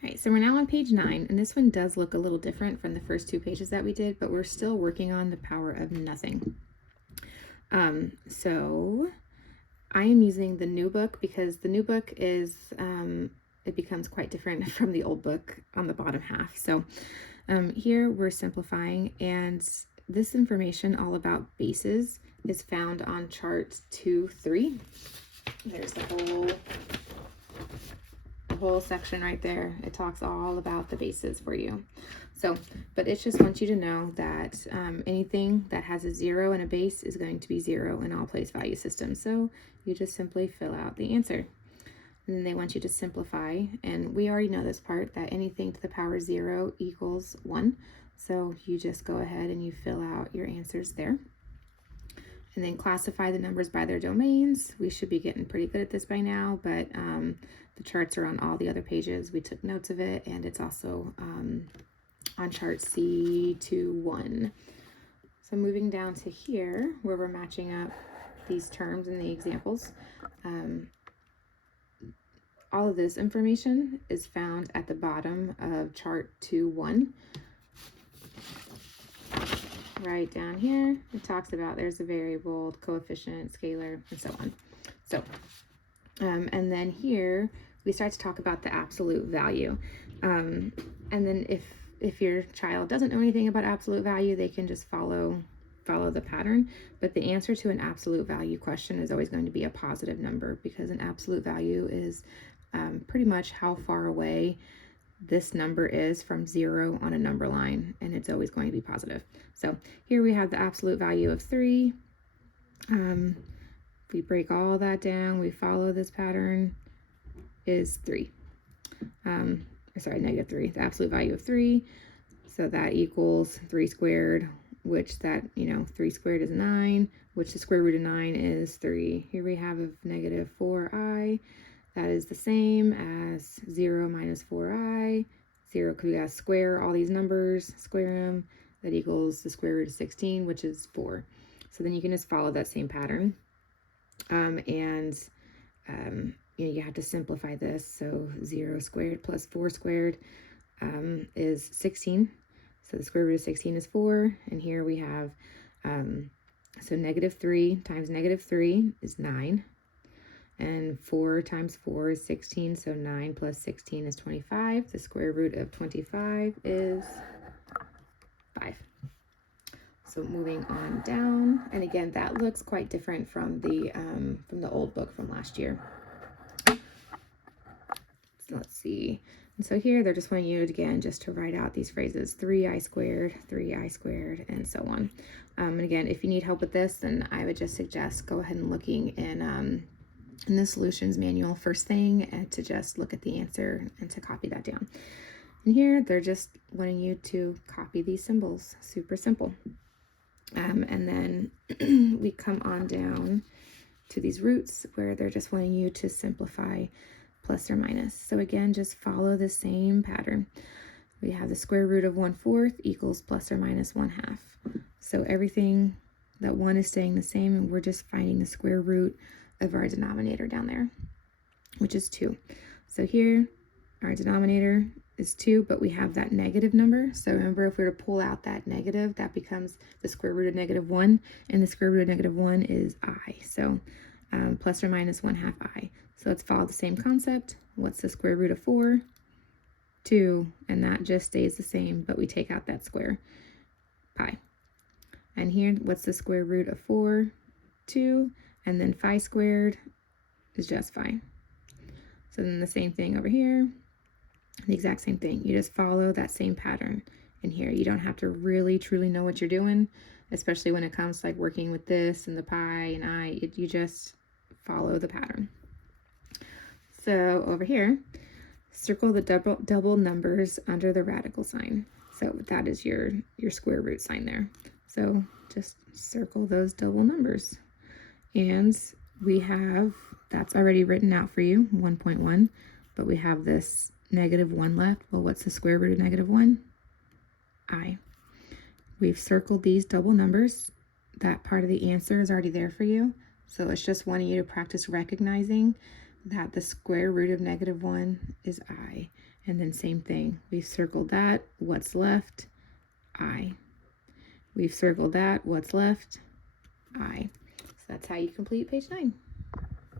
All right, so we're now on page 9, and this one does look a little different from the first 2 pages that we did, but we're still working on the power of nothing. So I am using the new book because the new book is, it becomes quite different from the old book on the bottom half. So here we're simplifying, and this information all about bases is found on chart 2-3. There's the whole section right there. It talks all about the bases for you. So, but it just wants you to know that anything that has a 0 and a base is going to be 0 in all place value systems. So you just simply fill out the answer. And then they want you to simplify, and we already know this part, that anything to the power 0 equals 1. So you just go ahead and you fill out your answers there. And then classify the numbers by their domains. We should be getting pretty good at this by now, but the charts are on all the other pages. We took notes of it, and it's also on chart C21. So moving down to here, where we're matching up these terms in the examples, all of this information is found at the bottom of chart 2-1. Right down here, it talks about there's a variable, coefficient, scalar, and so on. So, and then here we start to talk about the absolute value. And then if your child doesn't know anything about absolute value, they can just follow the pattern. But the answer to an absolute value question is always going to be a positive number, because an absolute value is pretty much how far away this number is from 0 on a number line, and it's always going to be positive. So here we have the absolute value of 3. If we break all that down, we follow this pattern, is 3. Sorry, -3. The absolute value of 3. So that equals 3 squared, which that, 3 squared is 9, which the square root of 9 is 3. Here we have a -4i. That is the same as 0 minus 4i. 0, because we got to square all these numbers, square them. That equals the square root of 16, which is 4. So then you can just follow that same pattern. You have to simplify this. So 0 squared plus 4 squared is 16. So the square root of 16 is 4. And here we have, so -3 times -3 is 9. And 4 times 4 is 16, so 9 plus 16 is 25. The square root of 25 is 5. So moving on down, and again, that looks quite different from the old book from last year. So let's see. And so here they're just wanting you again just to write out these phrases: 3i squared, 3i squared, and so on. And again, if you need help with this, then I would just suggest go ahead and looking in the solutions manual first thing, and to just look at the answer and to copy that down. And here they're just wanting you to copy these symbols. Super simple. And then we come on down to these roots where they're just wanting you to simplify plus or minus. So again, just follow the same pattern. We have the square root of 1/4 equals plus or minus 1/2. So everything, that 1 is staying the same, and we're just finding the square root of our denominator down there, which is 2. So here our denominator is 2, but we have that negative number. So remember, if we were to pull out that negative, that becomes the square root of -1, and the square root of -1 is I. So plus or minus 1/2 I. So let's follow the same concept. What's the square root of 4? 2, and that just stays the same, but we take out that square, pi. And here, what's the square root of 4? 2, and then phi squared is just phi. So then the same thing over here, the exact same thing. You just follow that same pattern in here. You don't have to really truly know what you're doing, especially when it comes to like working with this and the pi and I. You just follow the pattern. So over here, circle the double numbers under the radical sign. So that is your square root sign there. So just circle those double numbers. And we have, that's already written out for you, 1.1, but we have this -1 left. Well, what's the square root of -1? I. We've circled these double numbers. That part of the answer is already there for you. So it's just wanting you to practice recognizing that the square root of -1 is I. And then same thing, we've circled that, what's left? I. We've circled that, what's left? I. So that's how you complete page 9.